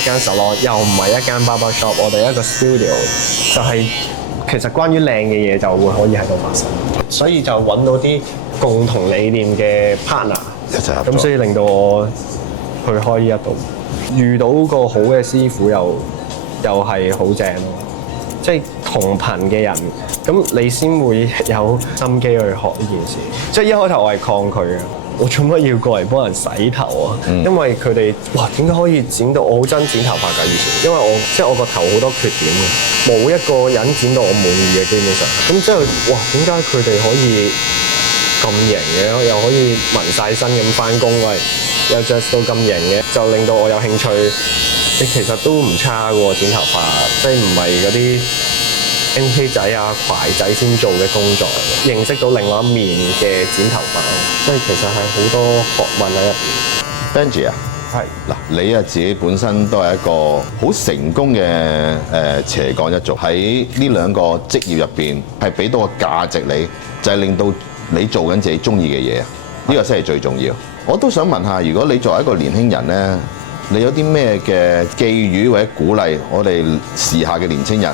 一間 salon，又唔係一間 barber shop，我哋一個 studio，就係其實關於靚嘅嘢就會可以喺度發生，所以就揾到啲共同理念嘅 partner 一齊合作，咁所以令到我去開呢一度，遇到個好嘅師傅又係好正咯，即係同頻嘅人，咁你先會有心機去學呢件事。即係一開頭我係抗拒嘅，我做乜要過嚟幫人洗頭啊？因為佢哋哇點解可以剪到我好憎剪頭髮㗎以前，因為我個頭好多缺點嘅，冇一個人剪到我滿意嘅基本上。咁之後哇點解佢哋可以咁型嘅，又可以紋晒身咁翻工，喂又着到咁型嘅，就令到我有興趣。你其實都唔差喎，剪頭髮，即係唔係嗰啲 MK 仔啊、攜仔先做嘅工作，認識到另外一面嘅剪頭髮，即係其實係好多學問喺入邊。Benji 啊，係嗱，你啊自己本身都係一個好成功嘅斜槓一族，喺呢兩個職業入邊係俾到個價值你，就係令到你做緊自己中意嘅嘢，呢個先係最重要。我都想問下，如果你作為一個年輕人呢，你有啲咩嘅寄語或者鼓勵我哋時下嘅年輕人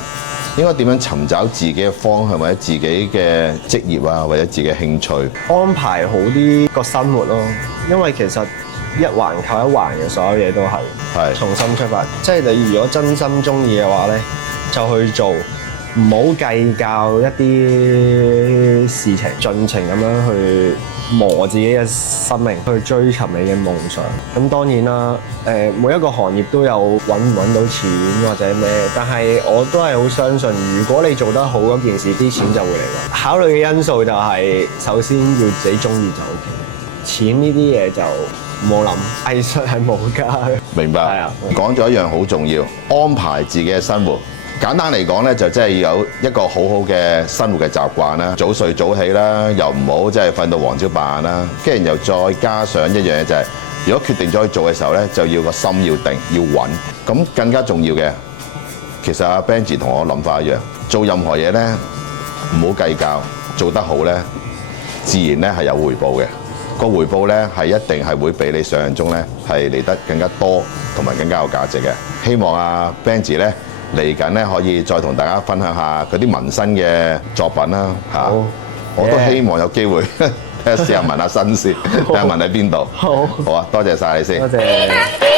應該點樣尋找自己嘅方向或者自己嘅職業啊，或者自己嘅興趣？安排好啲個生活咯，因為其實一環扣一環嘅，所有嘢都係重新出發。即係你如果真心中意嘅話咧，就去做，唔好計較一啲事情，盡情咁樣去磨自己嘅生命，去追尋你嘅夢想。咁當然啦，每一個行業都有揾唔揾到錢或者咩，但係我都係好相信，如果你做得好嗰件事，啲錢就會嚟啦。考慮嘅因素就係首先要自己中意就 OK， 錢呢啲嘢就唔好諗，藝術係無價嘅。明白。係啊，講咗一樣好重要，安排自己嘅生活。簡單嚟講咧，就真係有一個好好嘅生活嘅習慣啦，早睡早起啦，又唔好即係瞓到黃朝白晏啦，跟住又再加上一樣嘢就係，如果決定咗去做嘅時候咧，就要個心要定，要穩。咁更加重要嘅，其實阿 Benji 同我諗法一樣，做任何嘢咧唔好計較，做得好咧，自然咧係有回報嘅。個回報咧係一定係會比你想象中咧係嚟得更加多，同埋更加有價值嘅。希望阿 Benji 咧嚟緊咧可以再同大家分享下佢啲紋身嘅作品啦嚇。我都希望有機會試下紋下身先，睇下紋喺邊度。好啊，多謝晒你先。多謝。